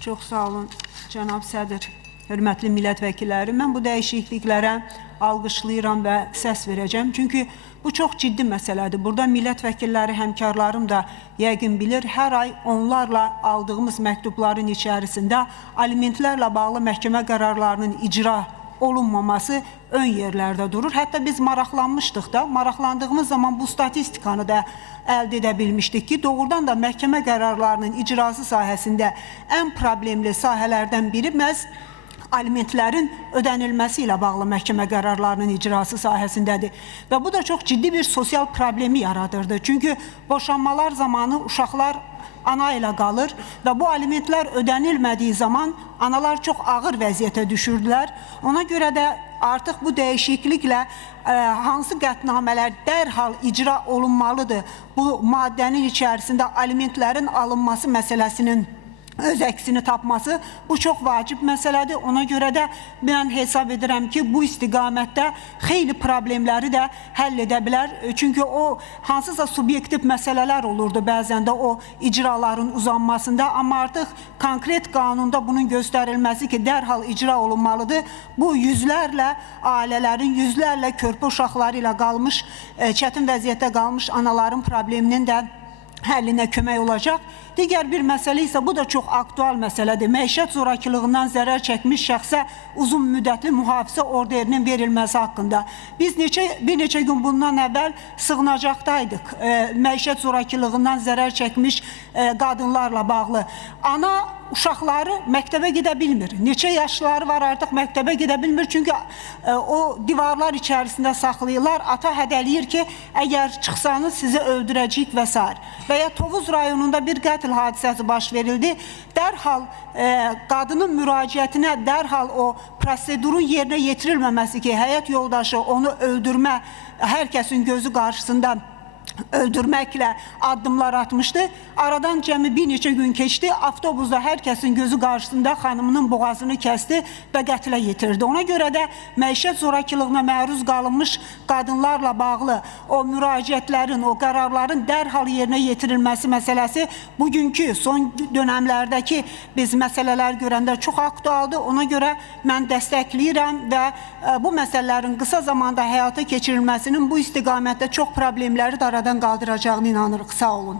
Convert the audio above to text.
Çox sağ olun, cənab sədr, hörmətli millət vəkilləri. Mən bu dəyişikliklərə alqışlayıram və səs verəcəm. Çünki bu çox ciddi məsələdir. Burada millət vəkilləri, həmkarlarım da yəqin bilir, hər ay onlarla aldığımız məktubların içərisində alimentlərlə bağlı məhkəmə qərarlarının icra olunmaması ön yerlərdə durur. Hətta biz maraqlanmışdıq da, maraqlandığımız zaman bu statistikanı da əldə edə bilmişdik ki, doğrudan da məhkəmə qərarlarının icrası sahəsində ən problemli sahələrdən biri məhz alimentlərin ödənilməsi ilə bağlı məhkəmə qərarlarının icrası sahəsindədir. Və bu da çox ciddi bir sosial problemi yaradırdı. Çünki boşanmalar zamanı uşaqlar ana ilə qalır və bu alimentlər ödənilmədiyi zaman analar çox ağır vəziyyətə düşürdülər. Ona görə də artıq bu dəyişikliklə hansı qətnamələr dərhal icra olunmalıdır? Bu maddənin içərisində alimentlərin alınması məsələsinin öz əksini tapması, bu çox vacib məsələdir. Ona görə də mən hesab edirəm ki, bu istiqamətdə xeyli problemləri də həll edə bilər. Çünki o hansısa subyektiv məsələlər olurdu bəzən də o icraların uzanmasında, amma artıq konkret qanunda bunun göstərilməsi ki, dərhal icra olunmalıdır. Bu yüzlərlə ailələrin, yüzlərlə körpə uşaqları ilə qalmış, çətin vəziyyətdə qalmış anaların probleminin də həllinə kömək olacaq. Digər bir məsələ isə bu da çox aktual məsələdir. Məişət zorakılığından zərər çəkmiş şəxsə uzun müddətli mühafizə orderinin verilməsi haqqında. Biz bir neçə gün bundan əvvəl sığınacaqdaydıq. Məişət zorakılığından zərər çəkmiş qadınlarla bağlı. Ana uşaqları məktəbə gedə bilmir. Neçə yaşları var artıq məktəbə gedə bilmir. Çünki o divarlar içərisində saxlayırlar. Ata hədəliyir ki, əgər çıxsanız sizi öldürəcəyik və s. Və ya Tovuz rayonunda bir qətl hadisəsi baş verildi. Dərhal qadının müraciətinə dərhal o prosedurun yerinə yetirilməməsi ki, həyat yoldaşı onu öldürmə, hər kəsin gözü qarşısında öldürməklə addımlar atmışdı. Aradan cəmi bir neçə gün keçdi. Avtobusda hər kəsin gözü qarşısında xanımının boğazını kəsdi və qətlə yetirdi. Ona görə də məişət zorakılığına məruz qalınmış qadınlarla bağlı o müraciətlərin, o qərarların dərhal yerinə yetirilməsi məsələsi bugünkü son dönəmlərdəki biz məsələlər görəndə çox aktualdır. Ona görə mən dəstəkləyirəm və bu məsələlərin qısa zamanda həyata keçirilməsinin bu istiqamətdə çox problemləri də aradan qaldıracağına inanırıq. Sağ olun.